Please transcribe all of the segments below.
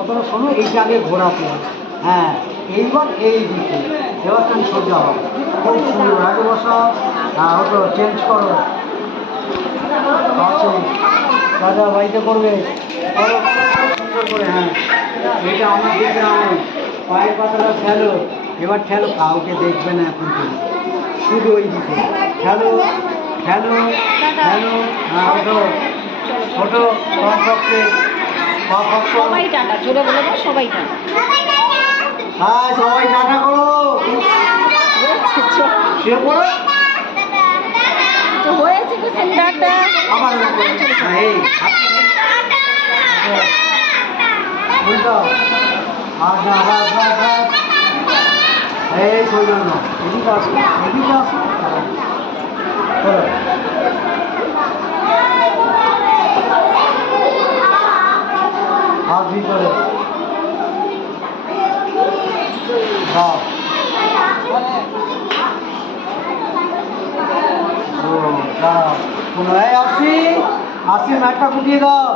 কথাটা শোনো, এইটা আগে ঘোরাতে হবে। হ্যাঁ, এইবার এই দিকে, এবার তুমি সোজা হবে, খুব সুন্দর। আগে বসা, হ্যাঁ ওটো চেঞ্জ করো। আছে দাদা বাড়িতে করবে, করো, সুন্দর করে। হ্যাঁ, এটা আমার দিকে আনো, পায়ের পাতাটা ঠেলো, এবার ঠেলো, কাউকে দেখবে না এখন তুমি, শুধু ওই দিকে ঠেলো, ঠেলো, ঠেলো। হ্যাঁ ওঠো, ওঠো, কমপক্ষে সবাই টাটা, জোরে বলে দাও, সবাই টাটা। হ্যাঁ সবাই টাটা করো, শুয়ে পড়ো। তো হয়েছে তো টাটা। আবার এই উল্টো, আচ্ছা আবার এই সৌজন্য, এদিকে আসো, এদিকে আসো, চলো। হাত ভিতরে দাও, ও দাঁড়াও, কোনো এই আসি, আসি ম্যাটটা গুটিয়ে দাও,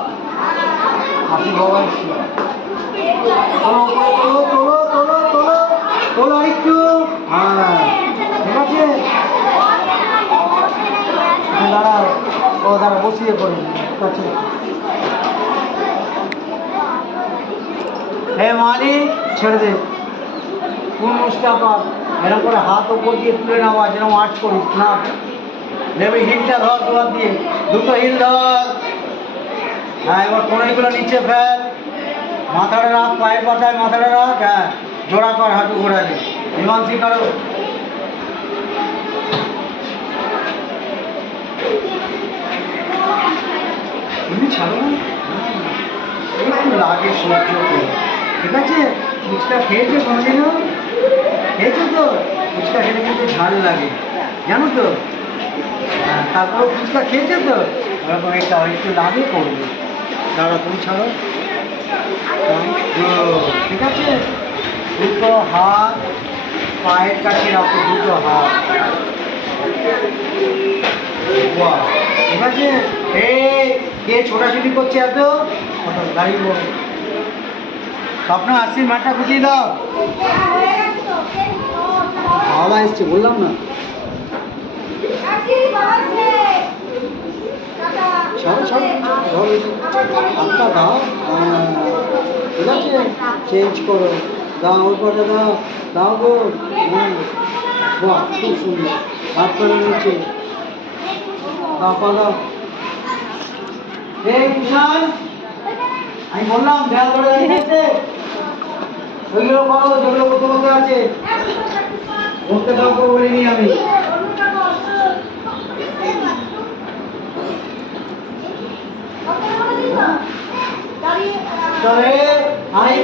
আসি বাবা এসছি, তোলো তোলো তোলো তোলো তোলো তোলো একটু, হ্যাঁ ঠিক আছে। দাঁড়াও, ও দাঁড়া বসিয়ে পড়ে, ঠিক আছে। হে মালিক, ছেড়ে দে, কোন মুস্তাফা, এরকম করে হাত ওপর দিয়ে তুলে নেওয়া, যেরকম আর্ট করিস না, নেবে হিলটা ধর, দুয়ার দিয়ে দুটো হিল ধর। হ্যাঁ এবার কোনগুলো নিচে ফেল, মাথাটা রাখ, পায়ের পাতায় মাথাটা রাখ, হ্যাঁ জোড়া কর, হাঁটু ঘোরা দে, মীমাংসী করো। তুমি ছাড়ো না, একটু লাগে সহ্য করে, ঠিক আছে। ফুচকা খেয়েছো কোনোদিনও, খেয়েছো তো, ফুচকা খেলে কিন্তু ঝাল লাগে, জানো তো। হ্যাঁ তারপরে ফুচকা খেয়েছো তো, ওরকম একটা একটু লাগে করবে। দাঁড়া তুমি ছাড়ো, ঠিক আছে। দুটো হাত পায়ের কাছে রাখো, দুটো হাত, বাহ, ঠিক আছে। এই কে ছোটাছুটি করছে এত, দাঁড়িয়ে বল, স্বপ্ন আসছি, মাঠটা গুটিয়ে দাও, বাবা এসছে বললাম না। ছাড়ো ছাড়ো, হাতটা দাও, ঠিক আছে, চেঞ্জ করো, দাও ওর পরে দাও, দাও গো, হ্যাঁ বাহ খুব সুন্দর, হাত করে নিচ্ছে, দাও পা দাও। এই কুশাল, আমি বললাম দেওয়া করে দাঁড়িয়েছে, ওইগুলো করো যেগুলো বসে বসে আছে, বসতে কাউকে বলিনি আমি। তবে আমি